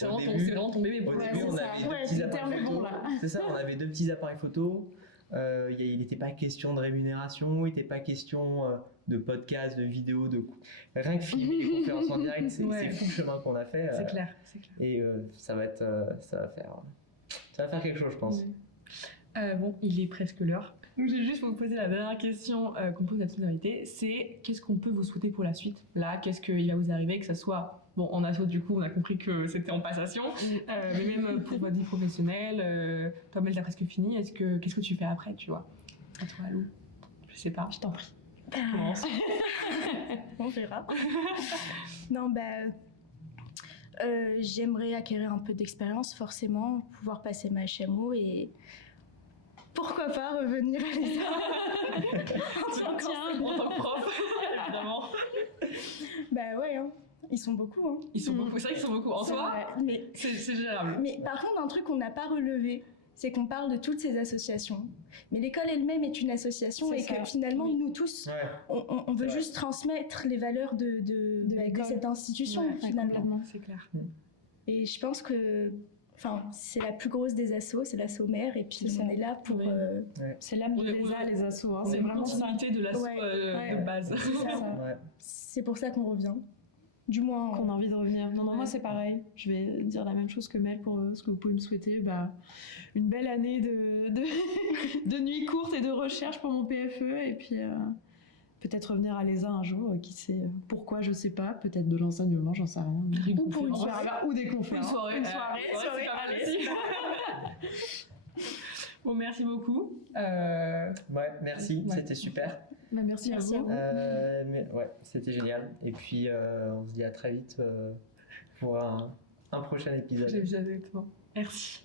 vraiment ton bébé. Au début, on avait 2 petits appareils photo. C'est ça, on avait 2 petits appareils photo. Il n'était pas question de rémunération, il n'était pas question de podcast, de vidéos, rien que filmer les conférences en direct. C'est fou le chemin qu'on a fait. C'est clair. Et ça va faire quelque chose, je pense. Bon, il est presque l'heure. Donc, j'ai juste vous poser la dernière question qu'on pose à toute l'invité. C'est qu'est-ce qu'on peut vous souhaiter pour la suite ? Là, qu'est-ce qu'il va vous arriver, que ça soit... Bon, en asso, du coup, on a compris que c'était en passation. Mais même pour votre vie professionnelle, toi, Mel, t'as presque fini. Qu'est-ce que tu fais après, tu vois ? À toi, Lou. Je sais pas. Je t'en prie. Commence. On verra. Non, j'aimerais acquérir un peu d'expérience, forcément, pouvoir passer ma HMO et... Pourquoi pas revenir à l'État en tant que prof, évidemment. Ils sont beaucoup. Hein. Ils sont beaucoup. C'est vrai qu'ils sont beaucoup. En soi, mais c'est gérable. Mais par contre, un truc qu'on n'a pas relevé, c'est qu'on parle de toutes ces associations. Mais l'école elle-même est une association et que finalement, nous tous, on veut juste transmettre les valeurs de cette institution, finalement. C'est clair. Et je pense que... c'est la plus grosse des assos, c'est l'asso mère, et puis on est là pour... C'est l'âme de l'ESA, les assos. Hein. C'est vraiment continuité de l'asso de base. C'est pour ça qu'on revient. Du moins... Qu'on a envie de revenir. Non, moi c'est pareil. Je vais dire la même chose que Mel pour ce que vous pouvez me souhaiter. Une belle année de nuit courte et de recherche pour mon PFE, et puis peut-être revenir à l'ESA un jour, qui sait pourquoi, je sais pas, peut-être de l'enseignement, j'en sais rien. Ou pour une On verra bien. Ou des conférences. Une soirée, allez. Bon, merci beaucoup. Ouais, merci, Ouais. c'était super. Bah, merci à vous. Ouais, c'était génial. Et puis, on se dit à très vite pour un prochain épisode. J'ai vu ça avec toi. Merci.